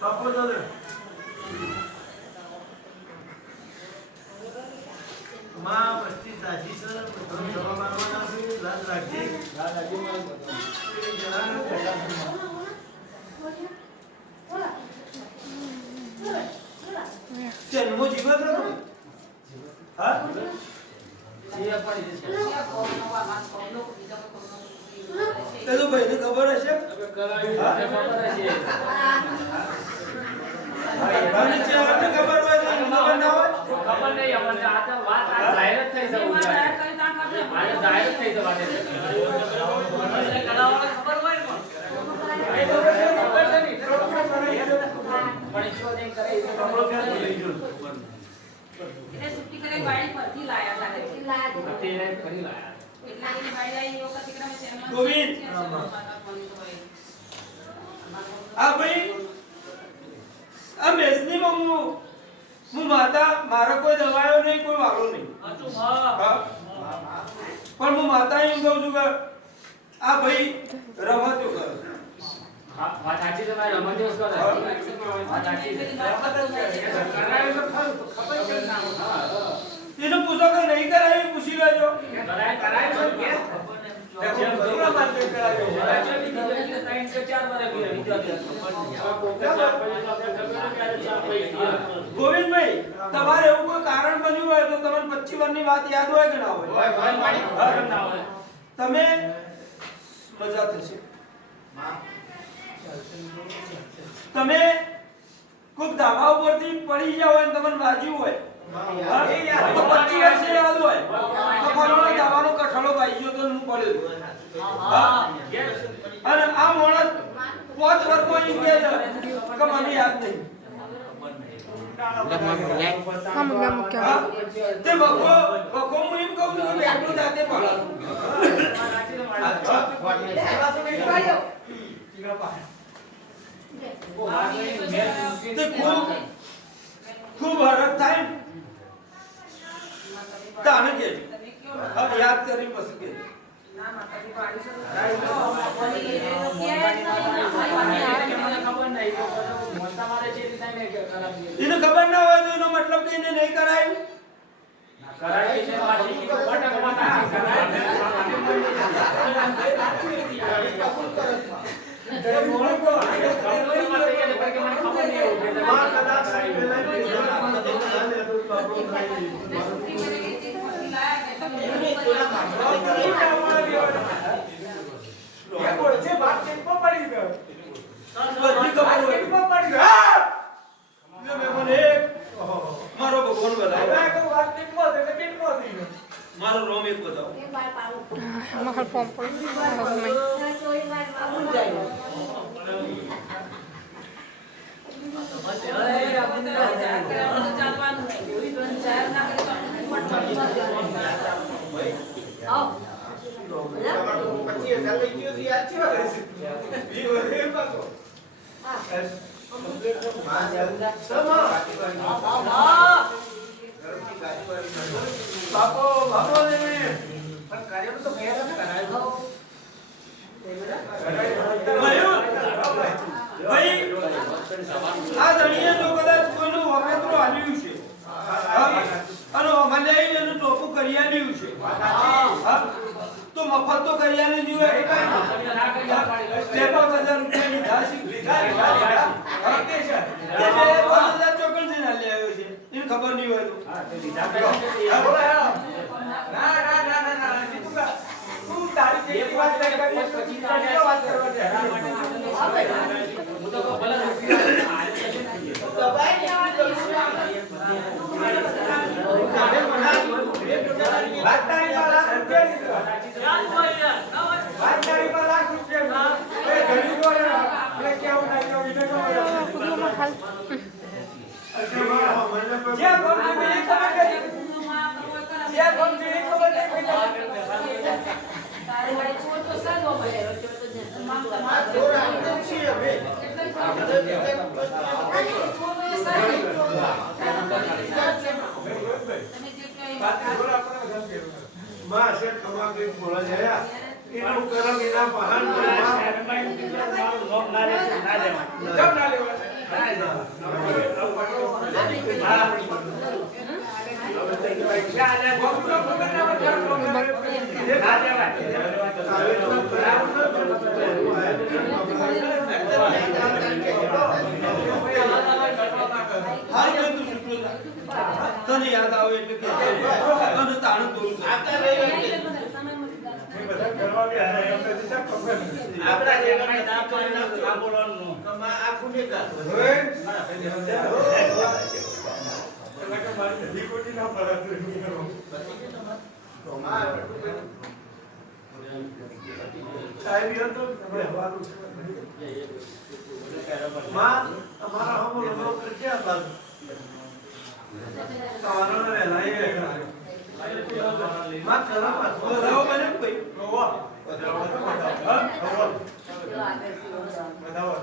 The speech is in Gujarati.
બાપો દાદા માં વસ્તી સાચી છે બધો જવાબ આપવાના છે લાજ રાખજે માં જન્મો જીવો છો હા જે આપણી પેલો ભાઈને ખબર હશે કરાવી ખબર હશે ભાઈ જે આપણને ખબર હોય તો ખબર ના હોય ખબર નહીં અમને આ તો વાત આ જાહેર થઈ જવું જોઈએ આ જાહેર થઈ જવા દે કરાવવા ખબર હોય ને પણ ઈશ્વર ને કરે એ ખબર લઈ જો એને સુટ્ટી કરે ગાડી પરથી લાયા સાથે તેને ફરી લાયા એટલા એને ગાડી આવી એ વખત એકદમ ચેનલ ગોવિંદ આ ભાઈ આ મેસની હું માતા મારો કોઈ દવાયો નહીં કોઈ વાલો નહીં પણ હું માતા એમ કહું છું કે આ ભાઈ રમતો કરે વાત સાચી છે ભાઈ રમત દિવસ કરે વાત સાચી છે કરાવે તો ખરું ખબર કેમ ના હોય એને પૂછો કે નહીં કરાવી પૂછી લેજો કરાય તો કે જેમ દોરા માટે કરાવે છે બીજો 3 કે 4 વાર બીજો ગોવિંદભાઈ તમારે એવું કોઈ કારણ બન્યું હોય તો તમને 25 વર્ષની વાત યાદ હોય કે ના હોય ના હોય તમે મજા થશે તમે કોઈક ધાબા ઉપરથી પડી ગયા હોય ને તમને વાગ્યું હોય તો 25 વર્ષે યાદ હોય તો ફલાણા ધાબાનો કઠડો વાગી ગયો તો હું પડ્યો અને આ માણસ 5 વર્ષમાં ઈ કહે છે કે મને યાદ નહીં તે વખો હું એમ કહું છું કે બેઠો જાતે પડે તે ખૂબ હરખ થાય તાને કે યાદ કરી પછી કે ના માતાજી પાડી છે એને ખબર ના હોય તો એનો મતલબ કે એને નહીં કરાયું કરાય છે પાછી કી તો પટક માતા મારો ભગવાન મારો રોમ એક બતાવો mahal pompol may બાપો બાપો ને પણ કાર્ય તો ગયા હતા કરાયો ભાઈ આ દણીએ તો કદાચ કોઈનું વપરાતું આલ્યું છે અને મને એનું ટોપું કરી આલ્યું છે તો મફત તો કરી આલ્યું નહીં હોય 5000 રૂપિયાની ધાસી ચોકડ જઈને આલી આવ્યો છે એને ખબર નહીં હોય તો તું તારી એક વાત કરી પછી વાત કરવા દે હું તો ભલે માં શેઠ કમા કે બોલા જયા એનું કરમ એના પહાડ ના લેવા જબ ના લેવા હાલ તું સુટલો તને યાદ આવે એટલે કે અને તાણું દોરું આપડા જેને નામ કરીને નામ બોલવાનું આખું ને કા અમારા હમ લોકો ક્યાં બાદ કાનો ને લાઈ માં ચલા બધાઓ બને કોઈ બતાવો